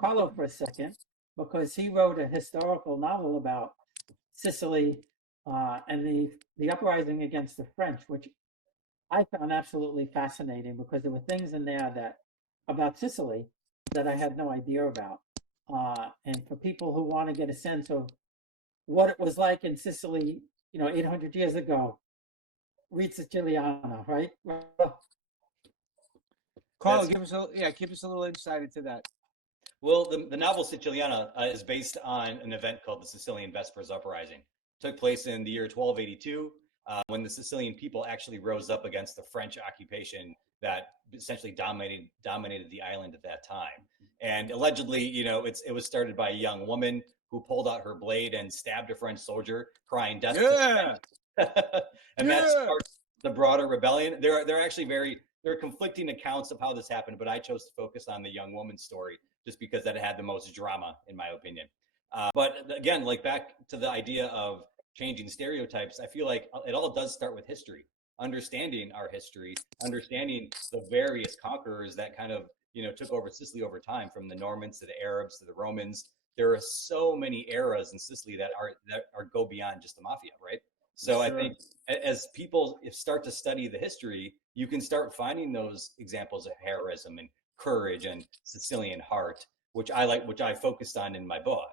Carlo for a second because he wrote a historical novel about Sicily and the uprising against the French, which I found absolutely fascinating because there were things in there that about Sicily that I had no idea about. And for people who want to get a sense of what it was like in Sicily, 800 years ago, read Siciliana, right? Well, Carl, That's give us a little insight into that. Well, the novel Siciliana is based on an event called the Sicilian Vespers Uprising. It took place in the year 1282 when the Sicilian people actually rose up against the French occupation that essentially dominated the island at that time. And allegedly, it was started by a young woman who pulled out her blade and stabbed a French soldier, crying death to Yeah, the and that yeah. sparked the broader rebellion. There are actually there are conflicting accounts of how this happened, but I chose to focus on the young woman's story just because that had the most drama, in my opinion. But again, like back to the idea of changing stereotypes, I feel like it all does start with history, understanding our history, understanding the various conquerors that kind of took over Sicily over time, from the Normans to the Arabs to the Romans. There are so many eras in Sicily that are go beyond just the mafia, right? So I Sure. think as people start to study the history, you can start finding those examples of heroism and courage and Sicilian heart, which I focused on in my book.